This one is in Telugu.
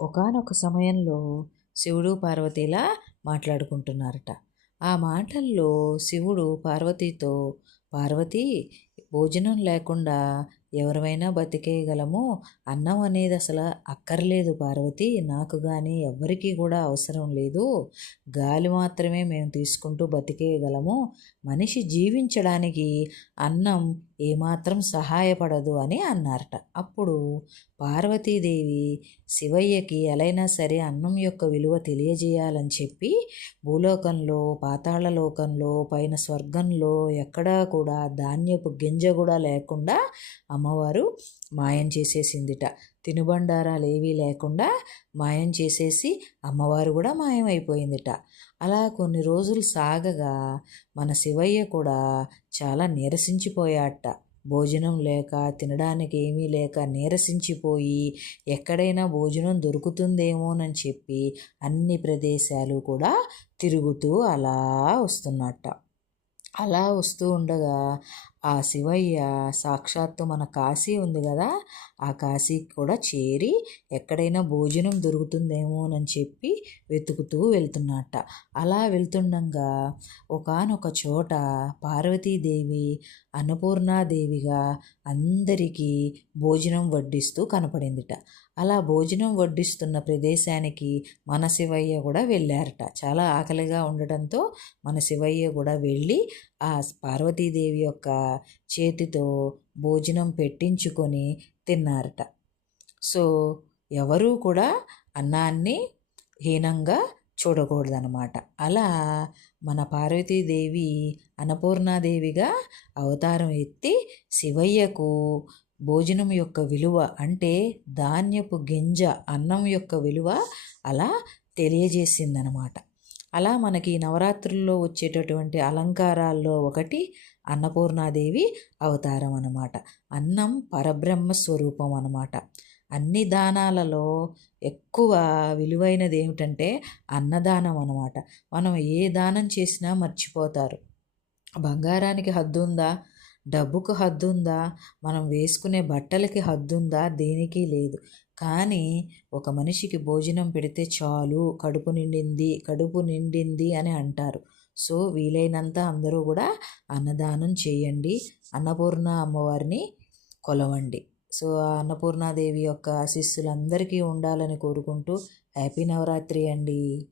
ఒకానొక సమయంలో శివుడు పార్వతిలా మాట్లాడుకుంటున్నారట. ఆ మాటల్లో శివుడు పార్వతితో, "పార్వతీ, భోజనం లేకుండా ఎవరమైనా బతికేయగలము. అన్నం అనేది అసలు అక్కర్లేదు పార్వతీ. నాకు గాని ఎవ్వరికీ కూడా అవసరం లేదు. గాలి మాత్రమే మేము తీసుకుంటూ బతికేయగలము. మనిషి జీవించడానికి అన్నం ఏమాత్రం సహాయపడదు" అని అన్నారట. అప్పుడు పార్వతీదేవి శివయ్యకి ఎలైనా సరే అన్నం యొక్క విలువ తెలియజేయాలని చెప్పి భూలోకంలో, పాతాళ లోకంలో, పైన స్వర్గంలో ఎక్కడా కూడా ధాన్యపు గింజ కూడా లేకుండా అమ్మవారు మాయం చేసేసిందిట. తినుబండారాలు ఏవీ లేకుండా మాయం చేసేసి అమ్మవారు కూడా మాయమైపోయిందిట. అలా కొన్ని రోజులు సాగగా మన శివయ్య కూడా చాలా నీరసించిపోయాట. భోజనం లేక, తినడానికి ఏమీ లేక నీరసించిపోయి ఎక్కడైనా భోజనం దొరుకుతుందేమోనని చెప్పి అన్ని ప్రదేశాలు కూడా తిరుగుతూ అలా వస్తున్నట్ట. అలా వస్తూ ఉండగా ఆ శివయ్య సాక్షాత్తు మన కాశీ ఉంది కదా, ఆ కాశీకి కూడా చేరి ఎక్కడైనా భోజనం దొరుకుతుందేమోనని చెప్పి వెతుకుతూ వెళ్తున్నట్ట. అలా వెళ్తుండగా ఒకానొక చోట పార్వతీదేవి అన్నపూర్ణాదేవిగా అందరికీ భోజనం వడ్డిస్తూ కనపడిందిట. అలా భోజనం వడ్డిస్తున్న ప్రదేశానికి మన శివయ్య కూడా వెళ్ళారట. చాలా ఆకలిగా ఉండటంతో మన శివయ్య కూడా వెళ్ళి ఆ పార్వతీదేవి యొక్క చేతితో భోజనం పెట్టించుకొని తిన్నారట. సో ఎవరూ కూడా అన్నాన్ని హీనంగా చూడకూడదనమాట. అలా మన పార్వతీదేవి అన్నపూర్ణాదేవిగా అవతారం ఎత్తి శివయ్యకు భోజనం యొక్క విలువ అంటే ధాన్యపు గింజ అన్నం యొక్క విలువ అలా తెలియజేసిందనమాట. అలా మనకి నవరాత్రుల్లో వచ్చేటటువంటి అలంకారాల్లో ఒకటి అన్నపూర్ణాదేవి అవతారం అన్నమాట. అన్నం పరబ్రహ్మ స్వరూపం అన్నమాట. అన్ని దానాలలో ఎక్కువ విలువైనది ఏమిటంటే అన్నదానం అన్నమాట. మనం ఏ దానం చేసినా మర్చిపోతారు. బంగారానికి హద్దు ఉందా? డబ్బుకు హద్దు ఉందా? మనం వేసుకునే బట్టలకి హద్దు ఉందా? దేనికి లేదు. కానీ ఒక మనిషికి భోజనం పెడితే చాలు, కడుపు నిండింది అని అంటారు. సో వీలైనంత అందరూ కూడా అన్నదానం చేయండి, అన్నపూర్ణ అమ్మవారిని కొలవండి. సో ఆ అన్నపూర్ణాదేవి యొక్క ఆశీస్సులు అందరికీ ఉండాలని కోరుకుంటూ హ్యాపీ నవరాత్రి అండి.